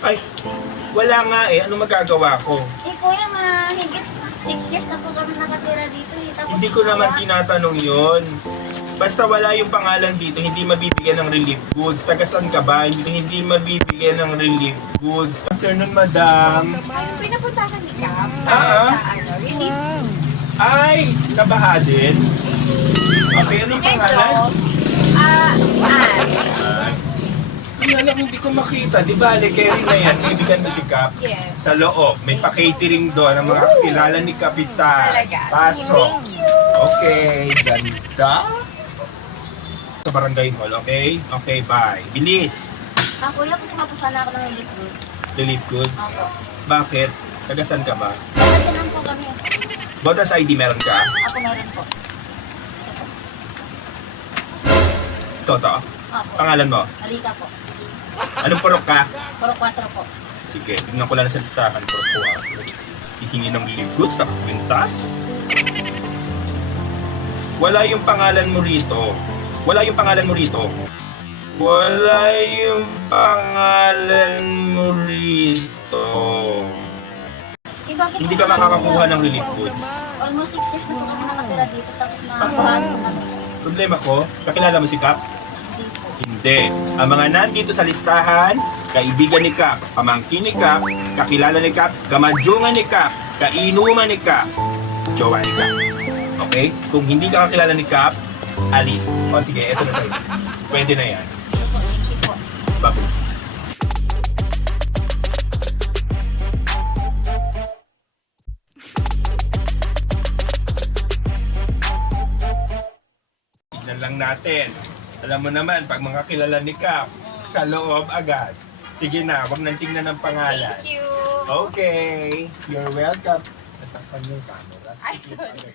Ay, wala nga eh. Ano magagawa ko? Eh kuya, mahigit 6 years na po kami nakatira dito eh. Tapos Hindi ko naman tinatanong yon. Basta wala yung pangalan dito, hindi mabibigyan ng relief goods. Tagasan ka ba? Hindi mabibigyan ng relief goods. Afternoon, madam. Yung pinapuntahan ni Cap Ah. sa relief. Ay, kabaha din. Okay, anong pangalan? Ann. Kaya lang hindi ko makita. Di ba, carry na yan. Kaibigan mo si Cap. Yes. Sa loob, may pa-catering doon ng mga kilala ni Kapitan. Talaga. Pasok. Thank you. Okay, ganda. Sa barangay hall, okay? Okay, bye. Bilis. kuya, kumuha po sana ako ng relief goods. Relief goods. Opo. Bakit? Tagasan ka ba? Kasi lang po kami. Voters ID meron ka? Ako meron po. Toto. Opo. Pangalan mo? Marika po. Anong purok ka? Puro 4 po. Sige, tignan ko lang sa listahan. Purok ko. Hihingi ng relief goods na kwintas. Wala yung pangalan mo rito. Wala yung pangalan mo rito. Wala yung pangalan mo rito. Eh bakit Hindi po ka kami- makakakuha ng relief goods. Almost 6 years na po kami nakatira dito. Tapos nakakuhaan po kami. Problema ko, kakilala mo si Cap? Hindi po. Hindi. Ang mga nandito sa listahan, kaibigan ni Cap, pamangkin ni Cap, kakilala ni Cap, kamadyungan ni Cap, kainuman ni Cap, jowa ni Cap. Okay? Kung hindi ka kakilala ni Cap, alis. O sige, eto na sa'yo. Pwede na yan. Thank you po. Bago. Tignan lang natin. Alam mo naman, pag mga kilala ni Cap, sa loob agad. Sige na, wag nang tingnan ng pangalan. Thank you. Okay, you're welcome. Natakpan yung camera. Ay, sorry.